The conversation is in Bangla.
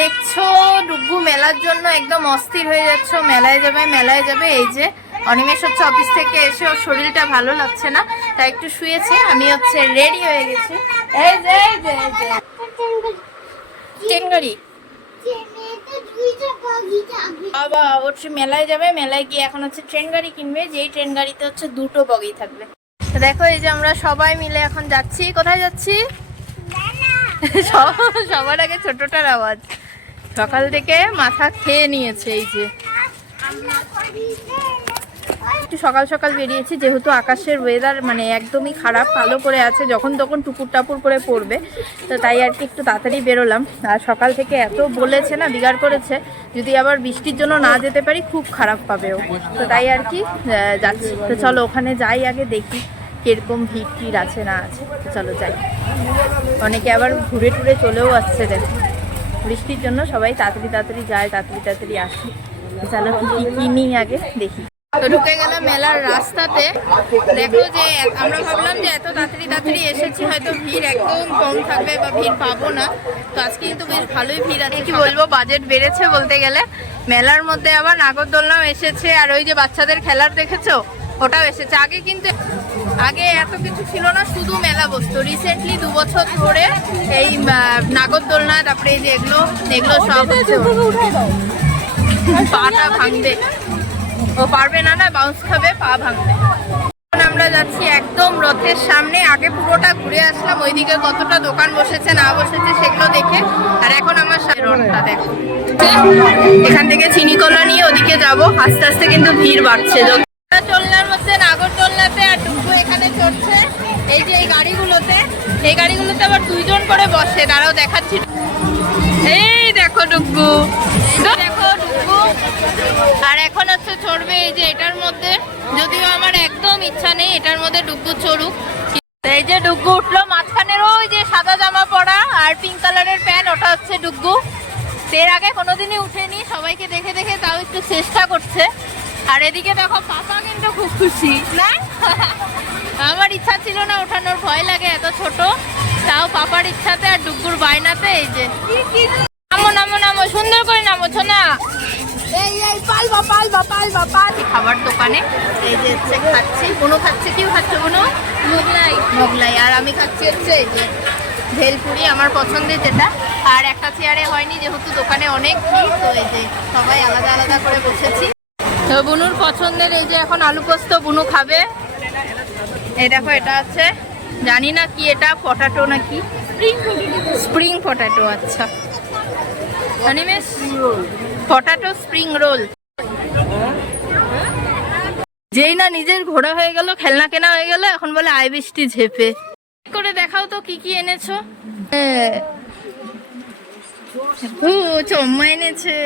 দেখছ ডুগু মেলার জন্য একদম অস্থির হয়ে যাচ্ছ। মেলায় যাবে মেলায় যাবে। এই যে অনিমেষ হচ্ছে অফিস থেকে এসে ওর শরীরটা ভালো লাগছে না তাই একটু শুয়েছে। আমি হচ্ছে রেডি হয়ে গেছি। এই যে এই যে এই যে। ট্রেন গাড়ি বাবা ওর মেলায় যাবে মেলায় গিয়ে এখন হচ্ছে ট্রেন গাড়ি কিনবে যেই ট্রেন গাড়িতে হচ্ছে দুটো বগি থাকবে। তো দেখো এই যে আমরা সবাই মিলে এখন যাচ্ছি। কোথায় যাচ্ছি? সবার আগে ছোটটার আওয়াজ। সকাল থেকে মাথা খেয়ে নিয়েছে এই যে। একটু সকাল সকাল বেরিয়েছি, যেহেতু আকাশের ওয়েদার মানে একদমই খারাপ, কালো করে আছে, যখন তখন টুকুর টাপুর করে পড়বে। তো তাই আর কি একটু তাড়াতাড়ি বেরোলাম। আর সকাল থেকে এত বলেছে না, বিগাড় করেছে, যদি আবার বৃষ্টির জন্য না যেতে পারি, খুব খারাপ পাবে ও। তো তাই আর কি যাচ্ছি। তো চলো ওখানে যাই আগে, দেখি। কীরকম ভিড় টির আছে না আছে চলো যাই। অনেকে আবার ঘুরে টুরে চলেও আসছে দেখো। বৃষ্টির জন্য সবাই তাড়াতাড়ি তাড়াতাড়ি যায়, তাড়াতাড়ি তাড়াতাড়ি আসে। চলো কি কিনি আগে, দেখি। তো ঢুকে গেলাম মেলার রাস্তাতে। দেখো যে আমরা ভাবলাম যে এত তাড়াতাড়ি তাড়াতাড়ি এসেছি, হয়তো ভিড় একদম কম থাকবে বা ভিড় পাবো না। তো আজকে কিন্তু বেশ ভালোই ভিড় আছে। কি বলব বাজেট বেড়েছে বলতে গেলে। মেলার মধ্যে আবার নাগরদোলনাও এসেছে, আর ওই যে বাচ্চাদের খেলার দেখেছ? ওটাও এসেছে। আগে কিন্তু আগে এত কিছু ছিল না শুধু মেলা বসতো। রিসেন্টলি দু বছর ধরে এই নাগরদোলনা তারপরে এই যে এগুলো এগুলো সব হচ্ছে। পাটা ভাঙবে। ও পারবে না না বাউন্স খাবে পা ভাঙবে। আমরা যাচ্ছি একদম রথের সামনে আগে পুরোটা ঘুরে আসলাম ওইদিকে কতটা দোকান বসেছে না বসেছে সেগুলো দেখে। আর এখন আমার রথটা দেখো। এখান থেকে চিনি কলা নিয়ে ওদিকে যাব আস্তে আস্তে কিন্তু ভিড় বাড়ছে। চলনার মধ্যে নাগরদোলনাতে আর ডুবু এখানে চড়ছে। এই যে এই গাড়িগুলোতে। এই গাড়িগুলোতে আবার দুইজন করে বসে। তারাও দেখাচ্ছি। এই দেখো ডুগু দেখো ডুগু আর এখন হচ্ছে চড়বে এই যে এটার মধ্যে। যদিও আমার একদম ইচ্ছা নেই এটার মধ্যে ডুগু চড়ুক। এই যে ডুগু উঠল মাঝখানের ওই যে সাদা জামা পরা আর পিঙ্ক কালারের প্যান্ট ওটা হচ্ছে ডুগু এর আগে কোনোদিনই উঠেনি। সবাইকে দেখে দেখে তাও একটু চেষ্টা করছে। আর এদিকে দেখো পাপা কিন্তু খুব খুশি না? আমার ইচ্ছা ছিল না ওঠানোর ভয় লাগে এত ছোট। তাও পাপার ইচ্ছাতে আর ডুগুর বায়নাতে এই যে নামো নামো নামো সুন্দর করে নামো না এই এই পালবা পালবা পালবা পাল। খাবার দোকানে এই যে হচ্ছে খাচ্ছি কোনো খাচ্ছে কি খাচ্ছে কোনো মোগলাই। মোগলাই আর আমি খাচ্ছি হচ্ছে এই যে ভেলপুরি আমার পছন্দের যেটা। আর একটা চেয়ারে হয়নি যেহেতু দোকানে অনেক ভিড় তো এই যে সবাই আলাদা আলাদা করে বসেছি। তো বুনুর পছন্দের এই যে এখন আলু পোস্ত বুনু খাবে। এই দেখো, এটা আছে। জানি না কি এটা, পটাটো নাকি? স্প্রিং পটাটো আচ্ছা। Potato spring roll. যেই না নিজের ঘোড়া হয়ে গেল, খেলনা কেনা হয়ে গেল, এখন বলে আই বৃষ্টি ঝেপে। করে দেখাও তো কি কি এনেছো। ও, চম্মা এনেছে।